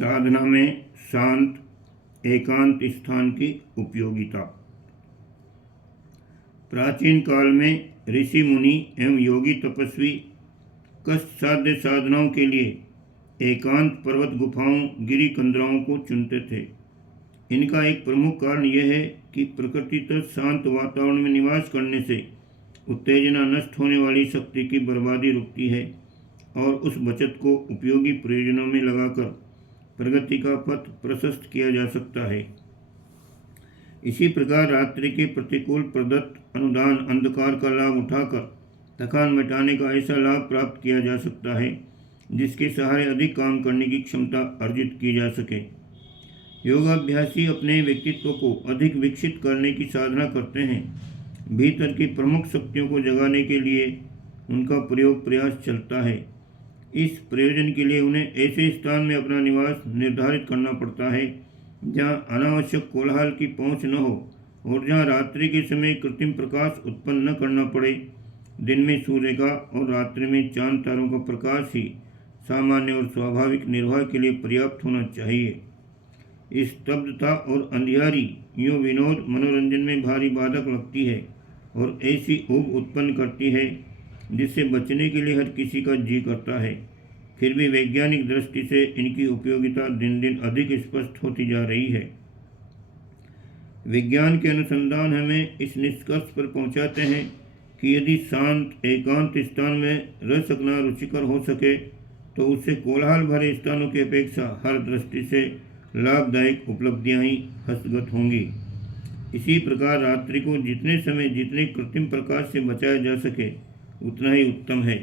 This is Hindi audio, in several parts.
साधना में शांत एकांत स्थान की उपयोगिता। प्राचीन काल में ऋषि मुनि एवं योगी तपस्वी कष्ट साध्य साधनाओं के लिए एकांत पर्वत गुफाओं गिरी कंदराओं को चुनते थे। इनका एक प्रमुख कारण यह है कि प्रकृतितः शांत वातावरण में निवास करने से उत्तेजना नष्ट होने वाली शक्ति की बर्बादी रुकती है और उस बचत को उपयोगी प्रयोजनों में लगाकर प्रगति का पथ प्रशस्त किया जा सकता है। इसी प्रकार रात्रि के प्रतिकूल प्रदत्त अनुदान अंधकार का लाभ उठाकर थकान मिटाने का ऐसा लाभ प्राप्त किया जा सकता है जिसके सहारे अधिक काम करने की क्षमता अर्जित की जा सके। योगाभ्यासी अपने व्यक्तित्व को अधिक विकसित करने की साधना करते हैं। भीतर की प्रमुख शक्तियों को जगाने के लिए उनका प्रयास चलता है। इस प्रयोजन के लिए उन्हें ऐसे स्थान में अपना निवास निर्धारित करना पड़ता है जहाँ अनावश्यक कोलाहल की पहुँच न हो और जहाँ रात्रि के समय कृत्रिम प्रकाश उत्पन्न न करना पड़े। दिन में सूर्य का और रात्रि में चांद तारों का प्रकाश ही सामान्य और स्वाभाविक निर्वाह के लिए पर्याप्त होना चाहिए। स्तब्धता और अंधियारी यूँ विनोद मनोरंजन में भारी बाधक लगती है और ऐसी ऊब उत्पन्न करती है जिससे बचने के लिए हर किसी का जी करता है। फिर भी वैज्ञानिक दृष्टि से इनकी उपयोगिता दिन दिन अधिक स्पष्ट होती जा रही है। विज्ञान के अनुसंधान हमें इस निष्कर्ष पर पहुंचाते हैं कि यदि शांत एकांत स्थान में रह सकना रुचिकर हो सके तो उससे कोलाहल भरे स्थानों की अपेक्षा हर दृष्टि से लाभदायक उपलब्धियां ही हस्तगत होंगी। इसी प्रकार रात्रि को जितने समय जितने कृत्रिम प्रकाश से बचाया जा सके उतना ही उत्तम है।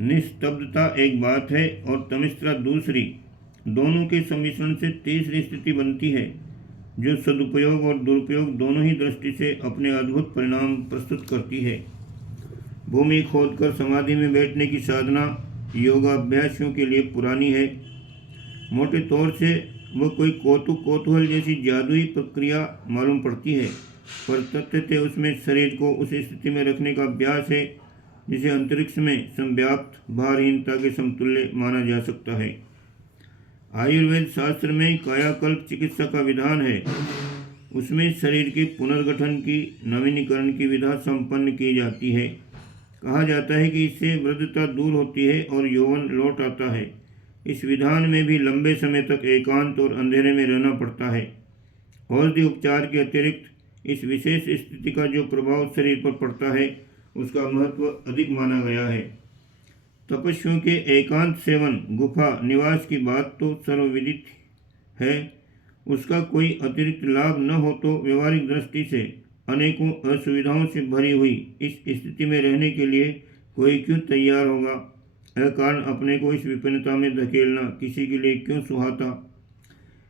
निस्तब्धता एक बात है और तमिश्रा दूसरी। दोनों के सम्मिश्रण से तीसरी स्थिति बनती है जो सदुपयोग और दुरुपयोग दोनों ही दृष्टि से अपने अद्भुत परिणाम प्रस्तुत करती है। भूमि खोदकर समाधि में बैठने की साधना योगाभ्यासियों के लिए पुरानी है। मोटे तौर से वह कोई कौतूहल जैसी जादुई प्रक्रिया मालूम पड़ती है, पर तथ्यतः उसमें शरीर को उस स्थिति में रखने का अभ्यास है जिसे अंतरिक्ष में संव्याप्त भारहीनता के समतुल्य माना जा सकता है। आयुर्वेद शास्त्र में कायाकल्प चिकित्सा का विधान है। उसमें शरीर के पुनर्गठन की नवीनीकरण की विधा संपन्न की जाती है। कहा जाता है कि इससे वृद्धता दूर होती है और यौवन लौट आता है। इस विधान में भी लंबे समय तक एकांत और अंधेरे में रहना पड़ता है। औषधि उपचार के अतिरिक्त इस विशेष स्थिति का जो प्रभाव शरीर पर पड़ता है उसका महत्व अधिक माना गया है। तपस्वियों के एकांत सेवन गुफा निवास की बात तो सर्वविदित है। उसका कोई अतिरिक्त लाभ न हो तो व्यवहारिक दृष्टि से अनेकों असुविधाओं से भरी हुई इस स्थिति में रहने के लिए कोई क्यों तैयार होगा। अकारण अपने को इस विपिनता में धकेलना किसी के लिए क्यों सुहाता।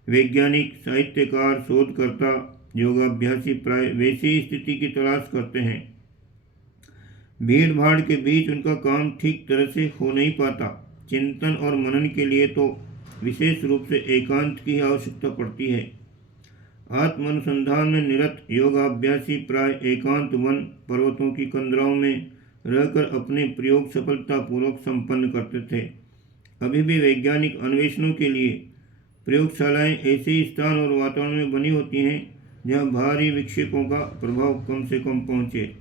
वैज्ञानिक, साहित्यकार, शोधकर्ता, योगाभ्यासी प्राय वैसी स्थिति की तलाश करते हैं। भीड़ भाड़ के बीच उनका काम ठीक तरह से हो नहीं पाता। चिंतन और मनन के लिए तो विशेष रूप से एकांत की आवश्यकता पड़ती है। आत्मानुसंधान में निरत योगाभ्यासी प्राय एकांत वन पर्वतों की कंदराओं में रहकर अपने प्रयोग सफलतापूर्वक संपन्न करते थे। अभी भी वैज्ञानिक अन्वेषणों के लिए प्रयोगशालाएं ऐसे स्थान और वातावरण में बनी होती हैं जहां बाहरी विक्षेपों का प्रभाव कम से कम पहुंचे।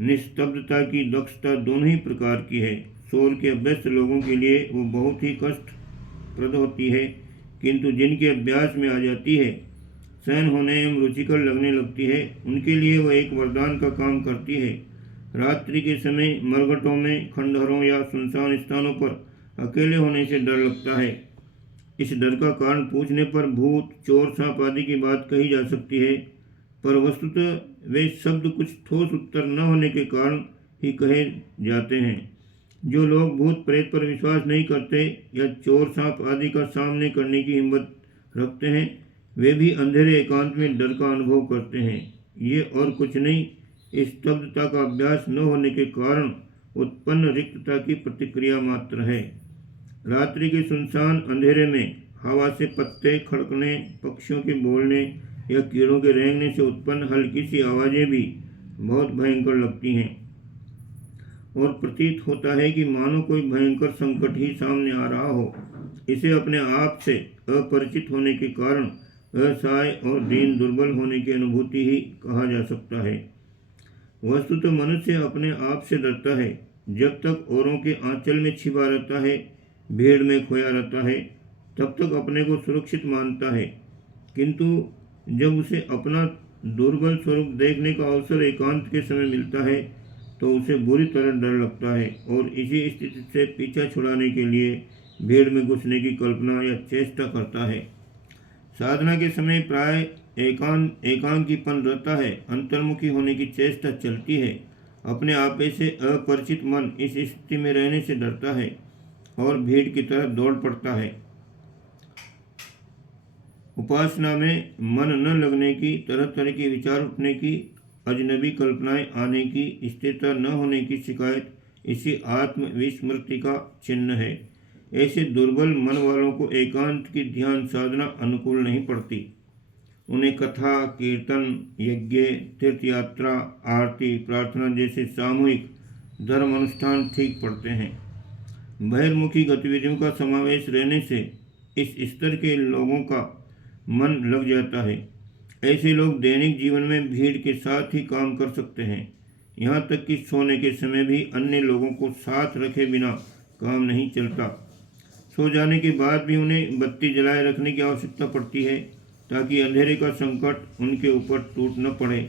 निस्तब्धता की दक्षता दोनों ही प्रकार की है। शोर के अभ्यस्त लोगों के लिए वो बहुत ही कष्टप्रद होती है, किंतु जिनके अभ्यास में आ जाती है, सहन होने एवं रुचिकर लगने लगती है, उनके लिए वह एक वरदान का काम करती है। रात्रि के समय मरघटों में, खंडहरों या सुनसान स्थानों पर अकेले होने से डर लगता है। इस डर का कारण पूछने पर भूत, चोर, सांप आदि की बात कही जा सकती है, पर वस्तुतः वे शब्द कुछ ठोस उत्तर न होने के कारण ही कहे जाते हैं। जो लोग भूत प्रेत पर विश्वास नहीं करते या चोर सांप आदि का सामने करने की हिम्मत रखते हैं, वे भी अंधेरे एकांत में डर का अनुभव करते हैं। ये और कुछ नहीं, स्तब्धता का अभ्यास न होने के कारण उत्पन्न रिक्तता की प्रतिक्रिया मात्र है। रात्रि के सुनसान अंधेरे में हवा से पत्ते खड़कने, पक्षियों के बोलने या कीड़ों के रेंगने से उत्पन्न हल्की सी आवाज़ें भी बहुत भयंकर लगती हैं और प्रतीत होता है कि मानो कोई भयंकर संकट ही सामने आ रहा हो। इसे अपने आप से अपरिचित होने के कारण असहाय और दीन दुर्बल होने की अनुभूति ही कहा जा सकता है। वस्तुतः मनुष्य अपने आप से डरता है। जब तक औरों के आंचल में छिपा रहता है, भीड़ में खोया रहता है, तब तक अपने को सुरक्षित मानता है। किंतु जब उसे अपना दुर्बल स्वरूप देखने का अवसर एकांत के समय मिलता है तो उसे बुरी तरह डर लगता है और इसी स्थिति से पीछा छुड़ाने के लिए भीड़ में घुसने की कल्पना या चेष्टा करता है। साधना के समय प्राय एकांकीपन रहता है, अंतर्मुखी होने की चेष्टा चलती है। अपने आपे से अपरिचित मन इस स्थिति में रहने से डरता है और भीड़ की तरह दौड़ पड़ता है। उपासना में मन न लगने की, तरह तरह के विचार उठने की, अजनबी कल्पनाएं आने की, स्थिरता न होने की शिकायत इसी आत्म विस्मृति का चिन्ह है। ऐसे दुर्बल मन वालों को एकांत की ध्यान साधना अनुकूल नहीं पड़ती। उन्हें कथा, कीर्तन, यज्ञ, तीर्थ यात्रा, आरती, प्रार्थना जैसे सामूहिक धर्म अनुष्ठान ठीक पड़ते हैं। बहिर्मुखी गतिविधियों का समावेश रहने से इस स्तर के लोगों का मन लग जाता है। ऐसे लोग दैनिक जीवन में भीड़ के साथ ही काम कर सकते हैं। यहाँ तक कि सोने के समय भी अन्य लोगों को साथ रखे बिना काम नहीं चलता। सो जाने के बाद भी उन्हें बत्ती जलाए रखने की आवश्यकता पड़ती है ताकि अंधेरे का संकट उनके ऊपर टूट न पड़े।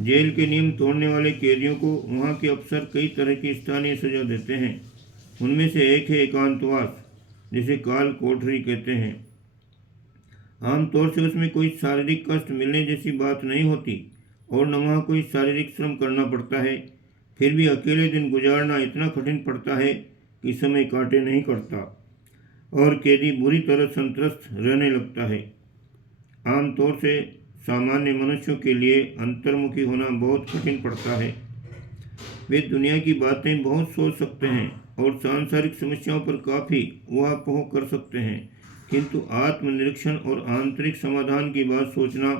जेल के नियम तोड़ने वाले कैदियों को वहाँ के अफसर कई तरह की स्थानीय सजा देते हैं। उनमें से एक है एकांतवास, जिसे काल कोठरी कहते हैं। आमतौर से उसमें कोई शारीरिक कष्ट मिलने जैसी बात नहीं होती और न वहाँ कोई शारीरिक श्रम करना पड़ता है। फिर भी अकेले दिन गुजारना इतना कठिन पड़ता है कि समय काटे नहीं करता और कैदी बुरी तरह संत्रस्त रहने लगता है। आमतौर से सामान्य मनुष्यों के लिए अंतर्मुखी होना बहुत कठिन पड़ता है। वे दुनिया की बातें बहुत सोच सकते हैं और सांसारिक समस्याओं पर काफ़ी ऊहापोह कर सकते हैं, किंतु आत्मनिरीक्षण और आंतरिक समाधान की बात सोचना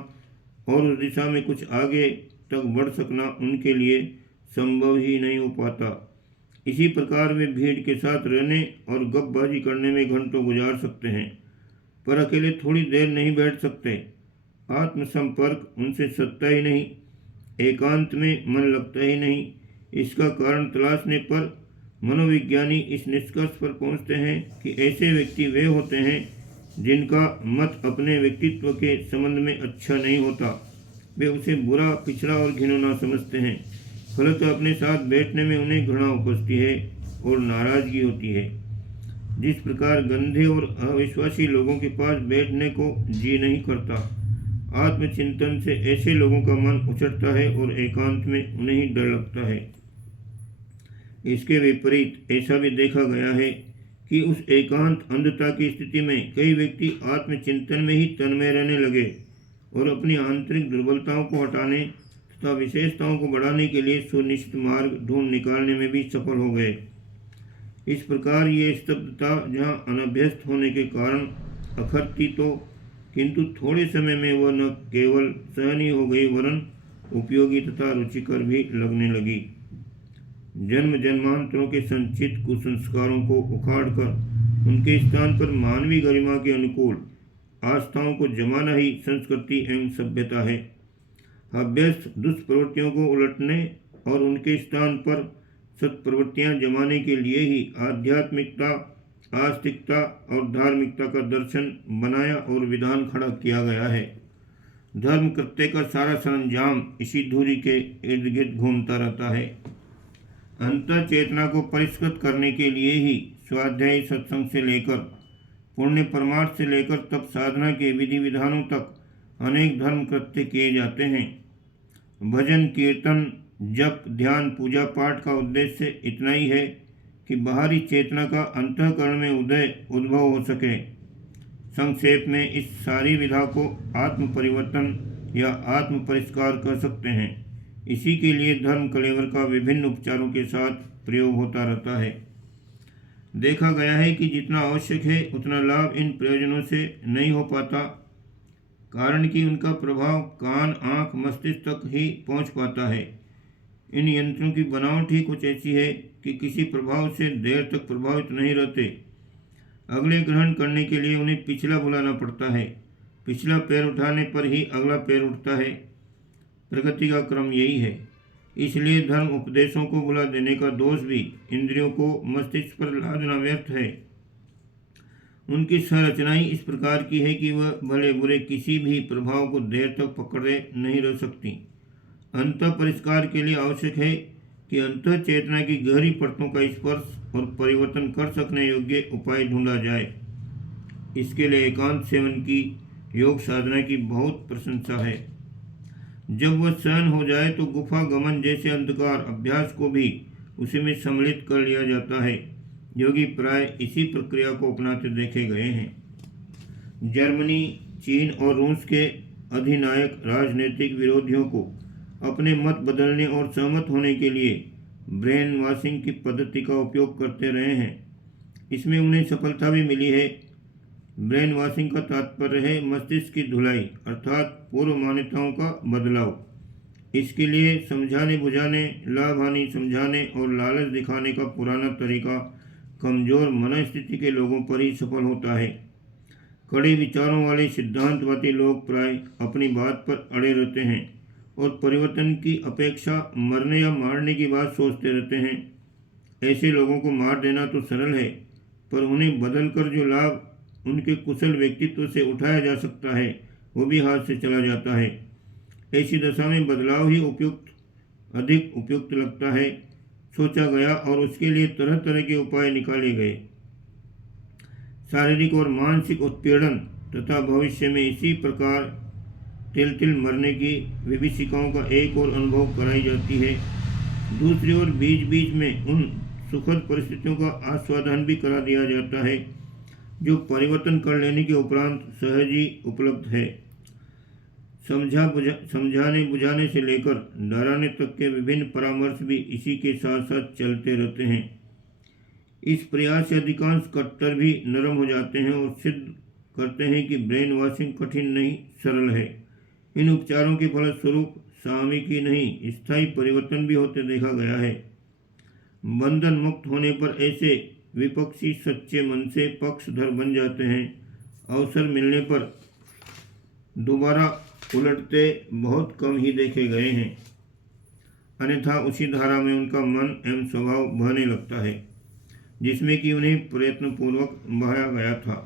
और उस दिशा में कुछ आगे तक बढ़ सकना उनके लिए संभव ही नहीं हो पाता। इसी प्रकार वे भीड़ के साथ रहने और गपबाजी करने में घंटों गुजार सकते हैं, पर अकेले थोड़ी देर नहीं बैठ सकते। आत्मसंपर्क उनसे सत्ता ही नहीं, एकांत में मन लगता ही नहीं। इसका कारण तलाशने पर मनोविज्ञानी इस निष्कर्ष पर पहुंचते हैं कि ऐसे व्यक्ति वे होते हैं जिनका मत अपने व्यक्तित्व के संबंध में अच्छा नहीं होता। वे उसे बुरा, पिछड़ा और घिनौना समझते हैं। फलतः अपने साथ बैठने में उन्हें घृणा उपजती है और नाराजगी होती है। जिस प्रकार गंधे और अविश्वासी लोगों के पास बैठने को जी नहीं करता, आत्मचिंतन से ऐसे लोगों का मन उछटता है और एकांत में उन्हें ही डर लगता है। इसके विपरीत ऐसा भी देखा गया है कि उस एकांत अंधता की स्थिति में कई व्यक्ति आत्मचिंतन में ही तन्मय रहने लगे और अपनी आंतरिक दुर्बलताओं को हटाने तथा विशेषताओं को बढ़ाने के लिए सुनिश्चित मार्ग ढूंढ निकालने में भी सफल हो गए। इस प्रकार ये स्तब्धता जहाँ अनभ्यस्त होने के कारण अखरती तो, किंतु थोड़े समय में वह न केवल सहनीय हो गई वरन उपयोगी तथा रुचिकर भी लगने लगी। जन्म जन्मांतरों के संचित कुसंस्कारों को उखाड़कर उनके स्थान पर मानवीय गरिमा के अनुकूल आस्थाओं को जमाना ही संस्कृति एवं सभ्यता है। अभ्यस्त दुष्प्रवृत्तियों को उलटने और उनके स्थान पर सत्प्रवृत्तियां जमाने के लिए ही आध्यात्मिकता, आस्तिकता और धार्मिकता का दर्शन बनाया और विधान खड़ा किया गया है। धर्म कृत्य का सारा सरंजाम इसी धुरी के इर्द गिर्द घूमता रहता है। अंतर चेतना को परिष्कृत करने के लिए ही स्वाध्याय सत्संग से लेकर पुण्य परमार्थ से लेकर तप साधना के विधि विधानों तक अनेक धर्म कृत्य किए जाते हैं। भजन, कीर्तन, जप, ध्यान, पूजा पाठ का उद्देश्य इतना ही है कि बाहरी चेतना का अंतःकरण में उद्भव हो सके। संक्षेप में इस सारी विधा को आत्म परिवर्तन या आत्म परिष्कार कह सकते हैं। इसी के लिए धर्म कलेवर का विभिन्न उपचारों के साथ प्रयोग होता रहता है। देखा गया है कि जितना आवश्यक है उतना लाभ इन प्रयोजनों से नहीं हो पाता, कारण कि उनका प्रभाव कान, आँख, मस्तिष्क तक ही पहुँच पाता है। इन यंत्रों की बनावट ही कुछ ऐसी है कि किसी प्रभाव से देर तक प्रभावित नहीं रहते। अगले ग्रहण करने के लिए उन्हें पिछला बुलाना पड़ता है। पिछला पैर उठाने पर ही अगला पैर उठता है। प्रगति का क्रम यही है। इसलिए धर्म उपदेशों को बुला देने का दोष भी इंद्रियों को मस्तिष्क पर लादना व्यर्थ है। उनकी संरचनाएं इस प्रकार की है कि वह भले बुरे किसी भी प्रभाव को देर तक पकड़े नहीं रह सकती। अंतः परिष्कार के लिए आवश्यक है कि अंतः चेतना की गहरी परतों का स्पर्श और परिवर्तन कर सकने योग्य उपाय ढूंढा जाए। इसके लिए एकांत सेवन की योग साधना की बहुत प्रशंसा है। जब वह सहन हो जाए तो गुफा गमन जैसे अंधकार अभ्यास को भी उसी में सम्मिलित कर लिया जाता है। योगी प्राय इसी प्रक्रिया को अपनाते देखे गए हैं। जर्मनी, चीन और रूस के अधिनायक राजनीतिक विरोधियों को अपने मत बदलने और सहमत होने के लिए ब्रेन वॉशिंग की पद्धति का उपयोग करते रहे हैं। इसमें उन्हें सफलता भी मिली है। ब्रेन वॉशिंग का तात्पर्य है मस्तिष्क की धुलाई अर्थात पूर्व मान्यताओं का बदलाव। इसके लिए समझाने बुझाने, लाभ हानि समझाने और लालच दिखाने का पुराना तरीका कमजोर मनस्थिति के लोगों पर ही सफल होता है। कड़े विचारों वाले सिद्धांतवादी लोग प्राय अपनी बात पर अड़े रहते हैं और परिवर्तन की अपेक्षा मरने या मारने की बात सोचते रहते हैं। ऐसे लोगों को मार देना तो सरल है, पर उन्हें बदलकर जो लाभ उनके कुशल व्यक्तित्व से उठाया जा सकता है वो भी हाथ से चला जाता है। ऐसी दशा में बदलाव ही अधिक उपयुक्त लगता है। सोचा गया और उसके लिए तरह तरह के उपाय निकाले गए। शारीरिक और मानसिक उत्पीड़न तथा भविष्य में इसी प्रकार तिल मरने की विभीषिकाओं का एक और अनुभव कराई जाती है। दूसरी ओर बीच बीच में उन सुखद परिस्थितियों का आस्वादन भी करा दिया जाता है जो परिवर्तन कर लेने के उपरांत सहज ही उपलब्ध है। समझाने बुझाने से लेकर डराने तक के विभिन्न परामर्श भी इसी के साथ साथ चलते रहते हैं। इस प्रयास से अधिकांश कट्टर भी नरम हो जाते हैं और सिद्ध करते हैं कि ब्रेन वॉशिंग कठिन नहीं, सरल है। इन उपचारों के फलस्वरूप सामयिक ही नहीं, स्थायी परिवर्तन भी होते देखा गया है। बंधन मुक्त होने पर ऐसे विपक्षी सच्चे मन से पक्षधर बन जाते हैं। अवसर मिलने पर दोबारा उलटते बहुत कम ही देखे गए हैं, अन्यथा उसी धारा में उनका मन एवं स्वभाव बहने लगता है जिसमें कि उन्हें प्रयत्नपूर्वक बहाया गया था।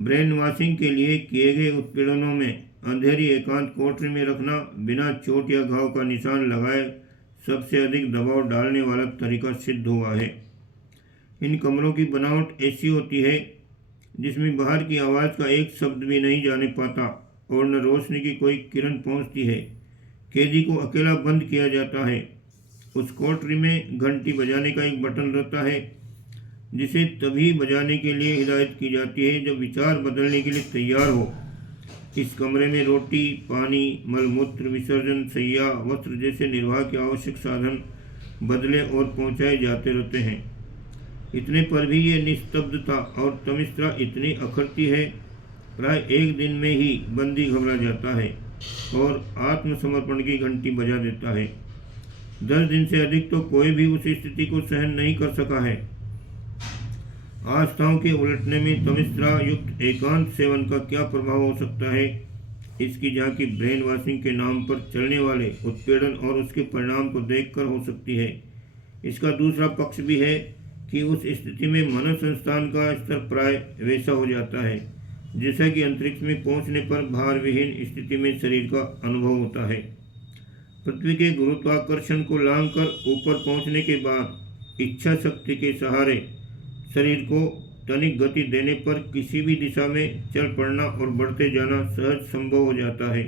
ब्रेन वॉशिंग के लिए किए गए उत्पीड़नों में अंधेरी एकांत कोठरी में रखना बिना चोट या घाव का निशान लगाए सबसे अधिक दबाव डालने वाला तरीका सिद्ध हुआ है। इन कमरों की बनावट ऐसी होती है जिसमें बाहर की आवाज़ का एक शब्द भी नहीं जाने पाता और न रोशनी की कोई किरण पहुंचती है। कैदी को अकेला बंद किया जाता है। उस कोठरी में घंटी बजाने का एक बटन रहता है जिसे तभी बजाने के लिए हिदायत की जाती है जब विचार बदलने के लिए तैयार हो। इस कमरे में रोटी, पानी, मलमूत्र विसर्जन, शैया, वस्त्र जैसे निर्वाह के आवश्यक साधन बदले और पहुंचाए जाते रहते हैं। इतने पर भी ये निस्तब्धता और तमिश्रा इतनी अखरती है, प्राय एक दिन में ही बंदी घबरा जाता है और आत्मसमर्पण की घंटी बजा देता है। 10 दिन से अधिक तो कोई भी उस स्थिति को सहन नहीं कर सका है। आस्थाओं के उलटने में तमिश्रा युक्त एकांत सेवन का क्या प्रभाव हो सकता है, इसकी झांकी ब्रेन वॉशिंग के नाम पर चलने वाले उत्पीड़न और उसके परिणाम को देखकर हो सकती है। इसका दूसरा पक्ष भी है कि उस स्थिति में मन संस्थान का स्तर प्राय वैसा हो जाता है जैसा कि अंतरिक्ष में पहुंचने पर भार विहीन स्थिति में शरीर का अनुभव होता है। पृथ्वी के गुरुत्वाकर्षण को लांघकर ऊपर पहुंचने के बाद इच्छा शक्ति के सहारे शरीर को तनिक गति देने पर किसी भी दिशा में चल पड़ना और बढ़ते जाना सहज संभव हो जाता है।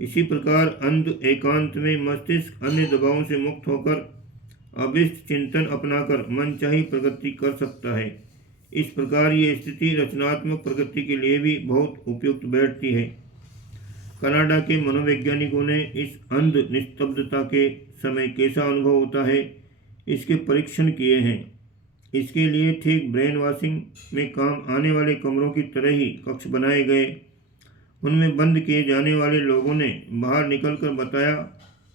इसी प्रकार अंध एकांत में मस्तिष्क अन्य दबावों से मुक्त होकर अभिष्ट चिंतन अपनाकर मनचाही प्रगति कर सकता है। इस प्रकार ये स्थिति रचनात्मक प्रगति के लिए भी बहुत उपयुक्त बैठती है। कनाडा के मनोवैज्ञानिकों ने इस अंध निस्तब्धता के समय कैसा अनुभव होता है इसके परीक्षण किए हैं। इसके लिए ठीक ब्रेन वॉशिंग में काम आने वाले कमरों की तरह ही कक्ष बनाए गए। उनमें बंद किए जाने वाले लोगों ने बाहर निकलकर बताया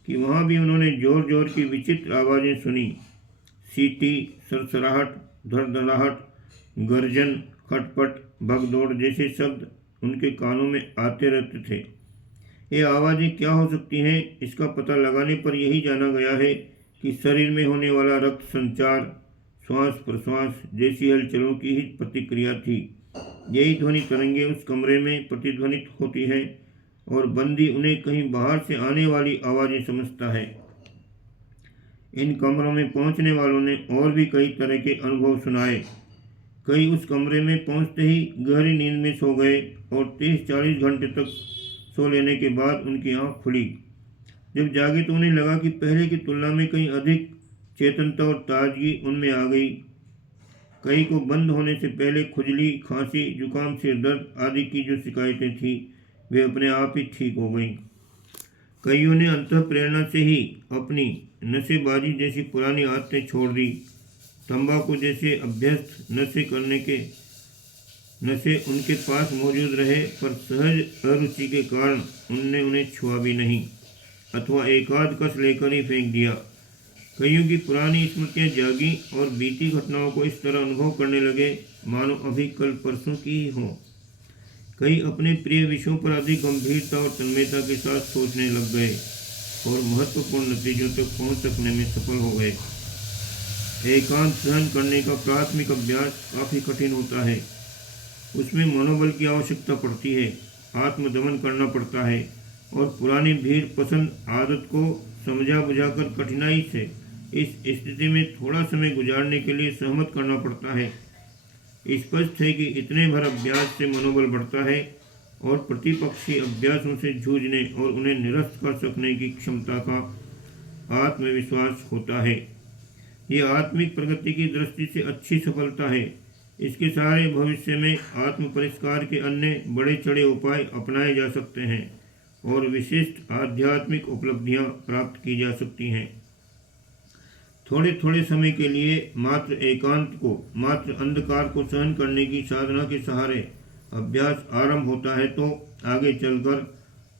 कि वहाँ भी उन्होंने जोर जोर की विचित्र आवाज़ें सुनी। सीटी, सरसराहट, धड़धड़ाहट, गर्जन, खटपट, भगदौड़ जैसे शब्द उनके कानों में आते रहते थे। ये आवाज़ें क्या हो सकती हैं, इसका पता लगाने पर यही जाना गया है कि शरीर में होने वाला रक्त संचार, श्वास प्रश्वास जैसी हलचलों की ही प्रतिक्रिया थी। यही ध्वनि तरंगें उस कमरे में प्रतिध्वनित होती हैं और बंदी उन्हें कहीं बाहर से आने वाली आवाज़ें समझता है। इन कमरों में पहुंचने वालों ने और भी कई तरह के अनुभव सुनाए। कई उस कमरे में पहुंचते ही गहरी नींद में सो गए और 30-40 घंटे तक सो लेने के बाद उनकी आंख खुली। जब जागे तो उन्हें लगा कि पहले की तुलना में कहीं अधिक चेतनता और ताजगी उनमें आ गई। कई को बंद होने से पहले खुजली, खांसी, जुकाम, सिर दर्द आदि की जो शिकायतें थीं वे अपने आप ही ठीक हो गईं। कईयों ने अंतः प्रेरणा से ही अपनी नशेबाजी जैसी पुरानी आदतें छोड़ दी। तंबाकू जैसे अभ्यस्त नशे करने के नशे उनके पास मौजूद रहे, पर सहज अरुचि के कारण उनने उन्हें छुआ भी नहीं अथवा एकाध कस लेकर ही फेंक दिया। कईयों की पुरानी स्मृतियां जागी और बीती घटनाओं को इस तरह अनुभव करने लगे मानो अभी कल परसों की ही हो। कई अपने प्रिय विषयों पर अधिक गंभीरता और तन्मयता के साथ सोचने लग गए और महत्वपूर्ण नतीजों तक पहुंच सकने में सफल हो गए। एकांत सहन करने का प्राथमिक अभ्यास काफ़ी कठिन होता है। उसमें मनोबल की आवश्यकता पड़ती है, आत्मदमन करना पड़ता है और पुरानी भीड़ पसंद आदत को समझा बुझाकर कठिनाई से इस स्थिति में थोड़ा समय गुजारने के लिए सहमत करना पड़ता है। स्पष्ट है कि इतने भर अभ्यास से मनोबल बढ़ता है और प्रतिपक्षी अभ्यासों से जूझने और उन्हें निरस्त कर सकने की क्षमता का आत्मविश्वास होता है। ये आत्मिक प्रगति की दृष्टि से अच्छी सफलता है। इसके सहारे भविष्य में आत्म परिष्कार के अन्य बड़े चढ़े उपाय अपनाए जा सकते हैं और विशिष्ट आध्यात्मिक उपलब्धियां प्राप्त की जा सकती हैं। थोड़े थोड़े समय के लिए मात्र एकांत को, मात्र अंधकार को सहन करने की साधना के सहारे अभ्यास आरंभ होता है तो आगे चलकर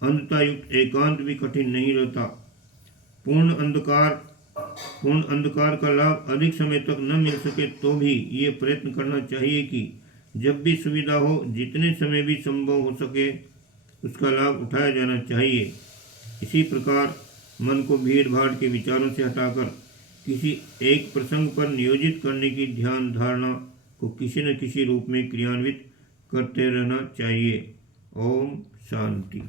अंधतायुक्त एकांत भी कठिन नहीं रहता। पूर्ण अंधकार का लाभ अधिक समय तक न मिल सके तो भी ये प्रयत्न करना चाहिए कि जब भी सुविधा हो, जितने समय भी संभव हो सके, उसका लाभ उठाया जाना चाहिए। इसी प्रकार मन को भीड़ भाड़ के विचारों से हटाकर किसी एक प्रसंग पर नियोजित करने की ध्यान धारणा को किसी न किसी रूप में क्रियान्वित करते रहना चाहिए। ओम शांति।